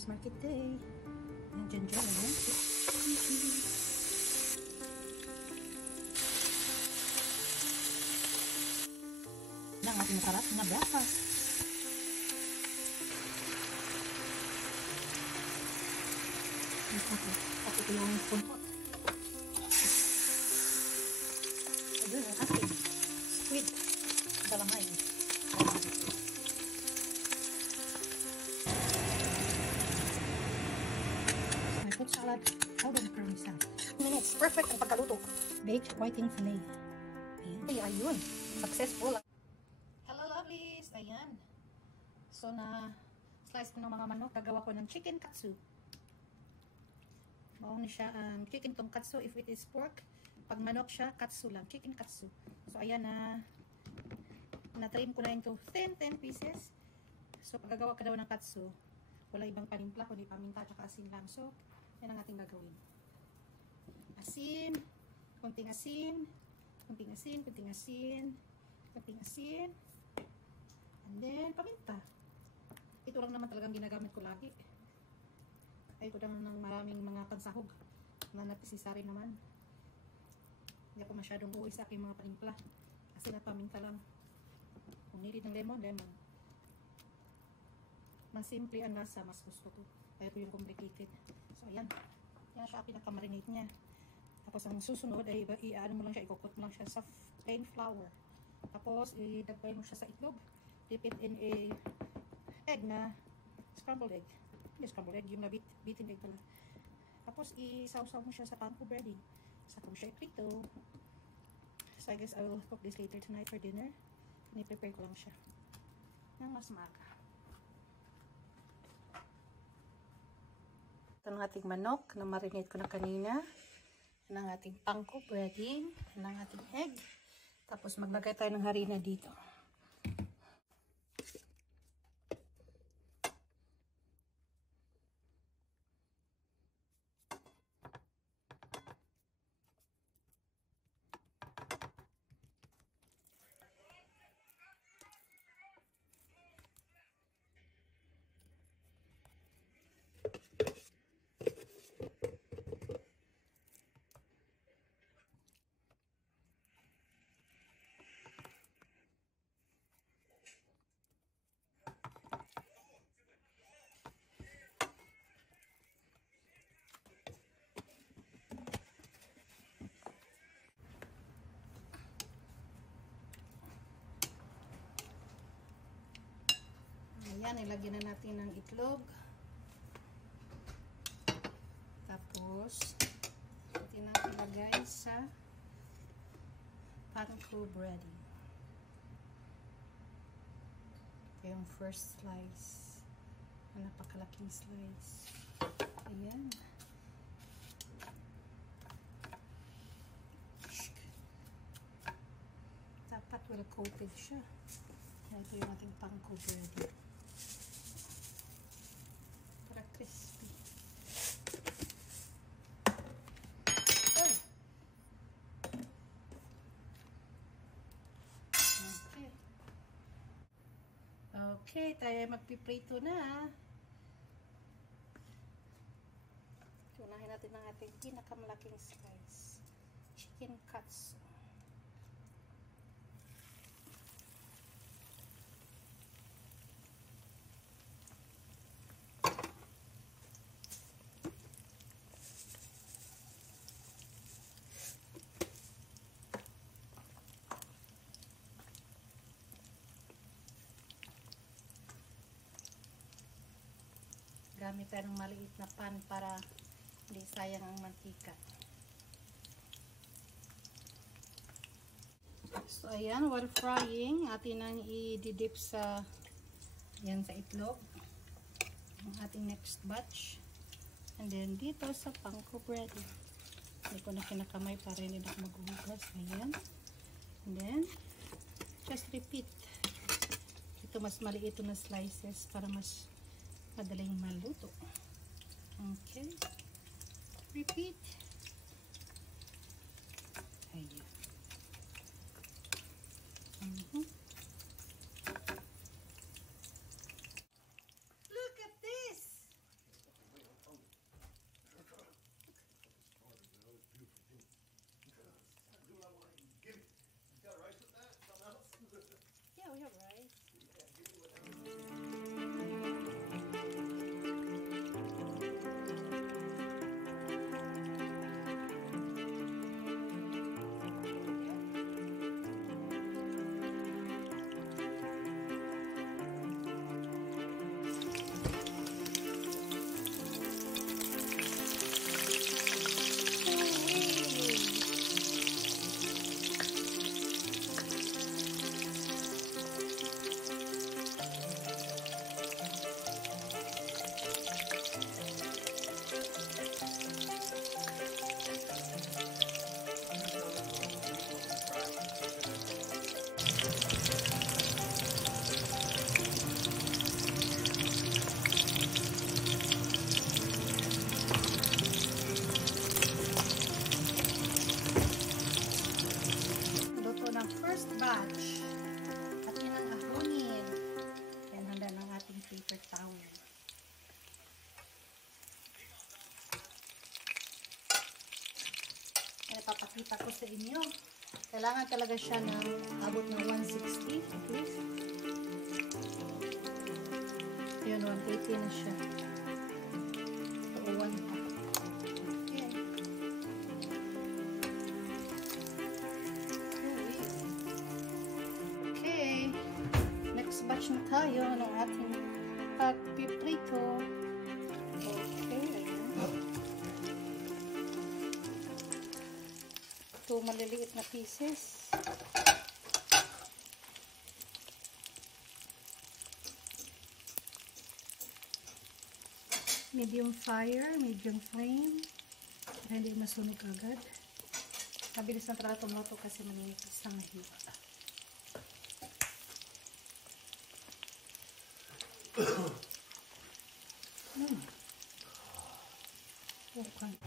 Farmers Market Day. Ayan, dyan. Ayan. Ang ating nakarat na breakfast. Tapos ito yung spoon pot. Ayun, ang ating squid. Dalamay. My fruit salad. How does it curry salad? 2 minutes. Perfect ang pagkaluto. Baked whiting fillet. Ayan. Ayun. Successful. Hello lovelies. Ayan. So na slice ko ng mga manok. Gagawa ko ng chicken katsu. Mauna siya ang chicken tonkatsu if it is pork. Pag manok siya, katsu lang. Chicken katsu. So ayan na-trim ko na into 10 pieces. So pag gagawa ka daw ng katsu, wala ibang panimpla kundi paminta at asin lang. So yan ang ating gagawin. Asin, kunting asin, kunting asin, kunting asin, kunting asin, and then paminta. Ito lang naman talagang ginagamit ko lagi. Ayoko lang ng maraming mga pansahog na napisisari naman. Hindi ako masyadong uwi sa aking mga panimpla. Asin at paminta lang. Kung nilid ng lemon. Mas simple ang lasa, mas gusto ko. Kaya ito yung complicated. So ayan. Yan siya pinaka-marinate niya. Tapos ang susunod ay i-ano mo lang siya, ikukot mo lang siya sa plain flour. Tapos idagpay mo siya sa itlog. Dip it in a egg na scrambled egg. Hindi scrambled egg, yung beaten egg pala. Tapos isaw-saw mo siya sa panko breading. Saka mo siya iprito. So I guess I will cook this later tonight for dinner. Ni-prepare ko lang siya ng mas maaga. Ito ng ating manok na marinate ko na kanina. Yan ang ating panko breading. Yan ang ating egg. Tapos maglagay tayo ng harina dito. Ayan, ilagyan na natin ng itlog. Tapos, natin na ilagay sa panko breading. Ito yung first slice. Napakalaking slice. Ayan. Dapat well coated siya. Ito yung ating panko breading. Para crispy. Okay. Okay, tayo magpiprito na. Unahin natin ang ating pinakamalaking slice. Chicken katsu. Gamit tayo ng maliit na pan para hindi sayang ang mantika. So ayan, while frying, atin nang i-dip sa yan sa itlog. Ang ating next batch. And then dito sa panko breading. Hindi ko na kinakamay para hindi na maghuhugas. Ayan. And then just repeat. Ito mas maliit na slices para mas madaling maluto. Okay. Repeat. Ayan. Look at this! rice. First batch at yan ang ahonin. Yan, handa ng ating paper towel. Yan, papakita ko sa inyo. Kailangan talaga siya ng abot ng 160 at least. Yun, 180 na siya. So, 1 pa. Batch na tayo ng ating pagpiprito. Okay, ayan. Ito maliliit na pieces. Medium fire, medium flame. Para hindi masunog agad. Mabilis na talaga tumuto kasi manipis ang hiwa. Okay.